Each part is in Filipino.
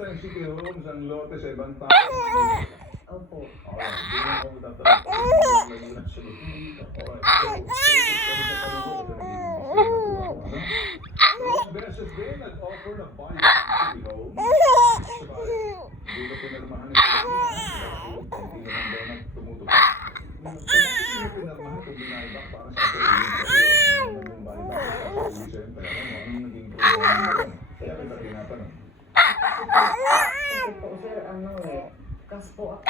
binenta yung City Homes ang lote sa ibang tao. Opo. Alright, hindi na ako tatanong. Nag-unat siya dito. Alright, so beses din nag-offer na buy City Homes. Hindi ko pinarmahan yung hindi naman daw na tumutupak. Hindi ko pinarmahan kung binayback para sa atin. Yung buyback sa ulisan, pero anong naging problema doon? Kaya kita tinatanong. Kasi po, sir, ano eh. Kas po ako.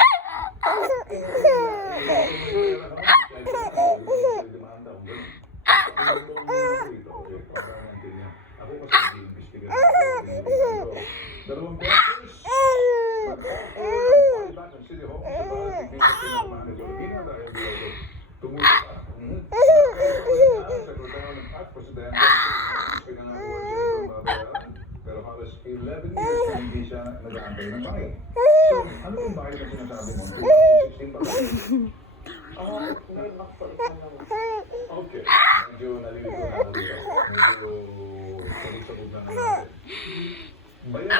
Dalawang beses ang City Hall sa mga pinirmahan ni Filipina dahil tumutok pa. Sa Cordero ng Past Presidente, pinangakuan siya itong babayaran. Pero halos 11 years na hindi siya nag-aantay ng bayad. So, ano yung bayad na sinasabi mo? 2016 pa ba? May back po ito naman. Okay. Medyo nalilito na ako dito. Medyo sabi-sabog na natin. Bayan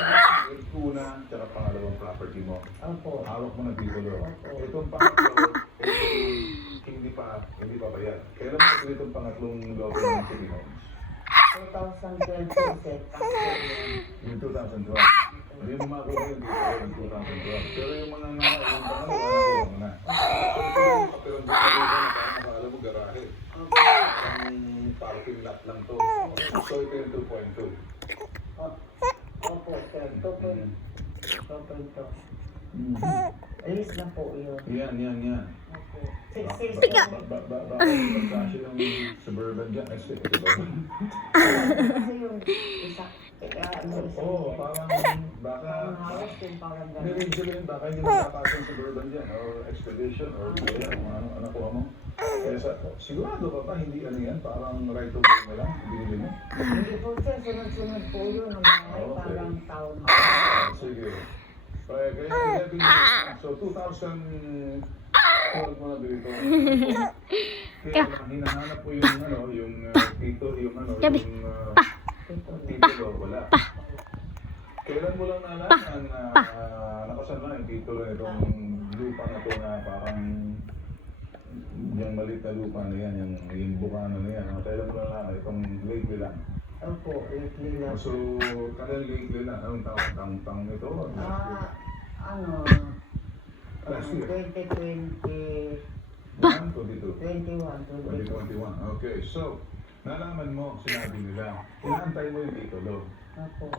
yung una tsaka pangalawang property mo. Opo. Hawak mo ng titulo. Itong pangatlo, hindi pa bayan. Kailan mo ito itong pangatlong lote ng City Homes? 2012 po, sir. Yung 2012. Hindi mo makuha yung dito yung 2012. Pero yung mga nakuha mo na. So ito yung kapirang buka dito na parang nakaalam mo garahe. Parang parking lot lang to. So ito yung 2.2. Opo, sir. 2.2. Alis na po yun. Yan. Opo. 6 Baka yung pagkasya ng suburban dyan. Kasi yung isa. Oo, parang baka House yung parang may rin sabihin baka hindi magkakasya yung suburban dyan or expedition or ano kuha mo. Kaya sigurado ka pa hindi ano yan, parang right of way mo lang, binili mo. Hindi po, sir. Sunod-sunod po yun. Ang bahay parang town. Sige. Kaya 11 years. So 2000 mo na dito. Kaya hinahanap po yung yung titulo, yung titulo, wala. Kailan mo lang nalaman na nakasan na yung titulo nitong lupa na to na parang yung maliit na lupa na yan, yung bukano na yan. Kailan mo lang nalaman itong lately lang? Opo, lately lang. So, kailan lately lang? Anong taong ito? Last year? 2020. 22. 21. 2021. Okay, so, nalaman mo, sinabi nila, inaantay mo yung titulo. Opo.